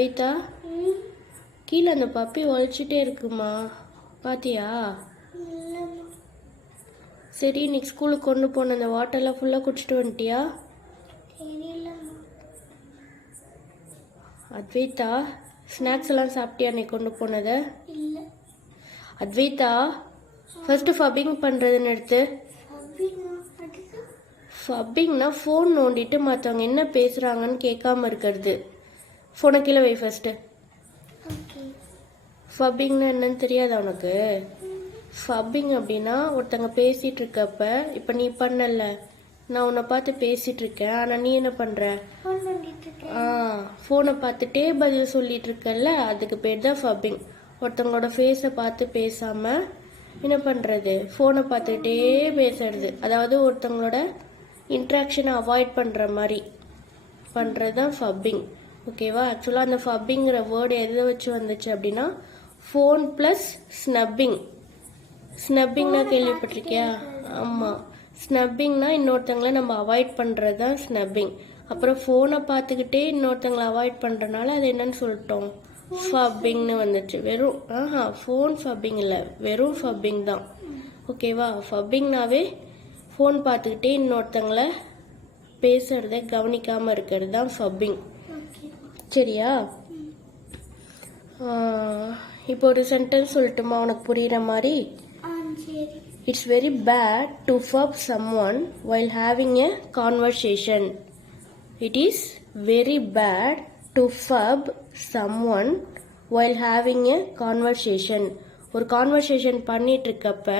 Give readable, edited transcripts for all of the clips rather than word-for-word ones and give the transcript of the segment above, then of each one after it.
அத்வைதா, கீழே அந்த பப்பி ஒழிச்சிட்டே இருக்குமா, பாத்தியா? சரி, இன்னைக்கு ஸ்கூலுக்கு கொண்டு போன அந்த வாட்டர்லாம் ஃபுல்லாக குடிச்சிட்டு வந்துட்டியா? அத்வைதா, ஸ்நாக்ஸ் எல்லாம் சாப்பிட்டியா அன்னைக்கு கொண்டு போனதை? அத்வைதா, ஃபர்ஸ்ட் ஃபப்பிங் பண்ணுறதுன்னு எடுத்து. ஃபப்பிங்னா ஃபோன் நோண்டிட்டு மற்றவங்க என்ன பேசுகிறாங்கன்னு கேட்காம இருக்கிறது. ஃபோனை கீழே வை ஃபர்ஸ்ட்டு. ஃபப்பிங்னா என்னன்னு தெரியாதா உனக்கு? ஃபப்பிங் அப்படின்னா ஒருத்தங்க பேசிகிட்டு இருக்கப்ப, இப்போ நீ பண்ணல, நான் உன்னை பார்த்து பேசிகிட்டு இருக்கேன், ஆனால் நீ என்ன பண்ணுற? ஃபோனை பார்த்துட்டே பதில் சொல்லிட்டு இருக்கல்ல, அதுக்கு பேர் தான் ஃபப்பிங். ஒருத்தவங்களோட ஃபேஸை பார்த்து பேசாமல் என்ன பண்ணுறது, ஃபோனை பார்த்துக்கிட்டே பேசுறது, அதாவது ஒருத்தவங்களோட இன்ட்ராக்ஷனை அவாய்ட் பண்ணுற மாதிரி பண்ணுறது தான் ஃபப்பிங். ஓகேவா? ஆக்சுவலாக அந்த ஃபப்பிங்கிற வேர்டு எதை வச்சு வந்துச்சு அப்படின்னா, ஃபோன் ப்ளஸ் ஸ்னப்பிங். ஸ்னப்பிங்னா கேள்விப்பட்டிருக்கியா? ஆமாம், ஸ்னப்பிங்னா இன்னொருத்தங்களை நம்ம அவாய்ட் பண்ணுறது தான் ஸ்னப்பிங். அப்புறம் ஃபோனை பார்த்துக்கிட்டே இன்னொருத்தங்களை அவாய்ட் பண்ணுறனால அது என்னன்னு சொல்லிட்டோம், ஃபப்பிங்னு வந்துச்சு. வெறும் ஃபோன் ஃபப்பிங் இல்லை, வெறும் ஃபப்பிங் தான். ஓகேவா? ஃபப்பிங்னாவே ஃபோன் பார்த்துக்கிட்டே இன்னொருத்தங்களை பேசுறத கவனிக்காமல் இருக்கிறது தான் ஃபப்பிங். சரியா? இப்போ ஒரு சென்டென்ஸ் சொல்லட்டுமா உனக்கு புரியுற மாதிரி? It's very bad to phub someone while having a conversation. It is very bad to phub someone while having a conversation. ஒரு கான்வர்சேஷன் பண்ணிட்டு இருக்கப்ப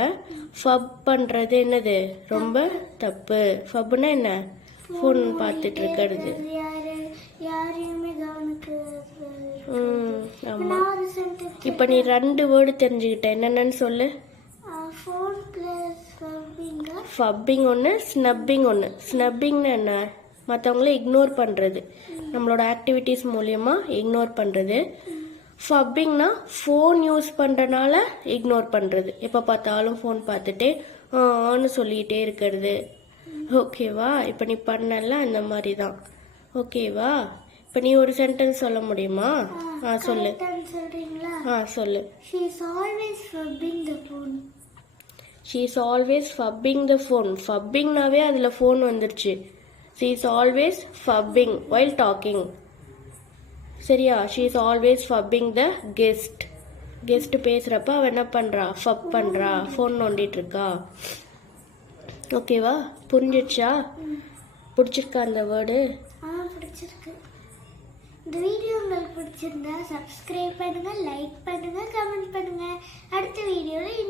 ஃபப் பண்ணுறது என்னது, ரொம்ப தப்பு. ஃபப்னா என்ன? ஃபோன் பார்த்துட்டு இருக்கிறது. ஆமாம். இப்போ நீ 2 வேர்டு தெரிஞ்சுக்கிட்ட, என்னென்னு சொல்லு. ஃபப்பிங் ஒன்று, ஸ்னப்பிங் ஒன்று. ஸ்னப்பிங்னா என்ன? மற்றவங்கள இக்னோர் பண்ணுறது, நம்மளோட ஆக்டிவிட்டீஸ் மூலயமா இக்னோர் பண்ணுறது. ஃபப்பிங்னா ஃபோன் யூஸ் பண்ணுறனால இக்னோர் பண்ணுறது, எப்போ பார்த்தாலும் ஃபோன் பார்த்துட்டே ஆன்னு சொல்லிகிட்டே இருக்கிறது. ஓகேவா? இப்போ நீ பண்ணல அந்த மாதிரி தான். ஓகேவா? இப்போ நீ ஒரு சென்டென்ஸ் சொல்ல முடியுமா? சொல்லு. சொல்லு. She is always fubbing the phone. ஃபப்பிங்னாவே அதில் ஃபோன் வந்துருச்சு. She is always fubbing while talking. சரியா? She is always fubbing the guest. Guest பேசுகிறப்ப அவள் என்ன பண்ணுறா, ஃபப் பண்ணுறா, ஃபோன் நோண்டிட்டு இருக்கா. ஓகேவா? புரிஞ்சிடுச்சா? பிடிச்சிருக்கா அந்த வேர்டு? பிடிச்சிருக்கு. இந்த வீடியோ உங்களுக்கு பிடிச்சிருந்தா சப்ஸ்கிரைப் பண்ணுங்க, லைக் பண்ணுங்க, கமெண்ட் பண்ணுங்க. அடுத்த வீடியோவில்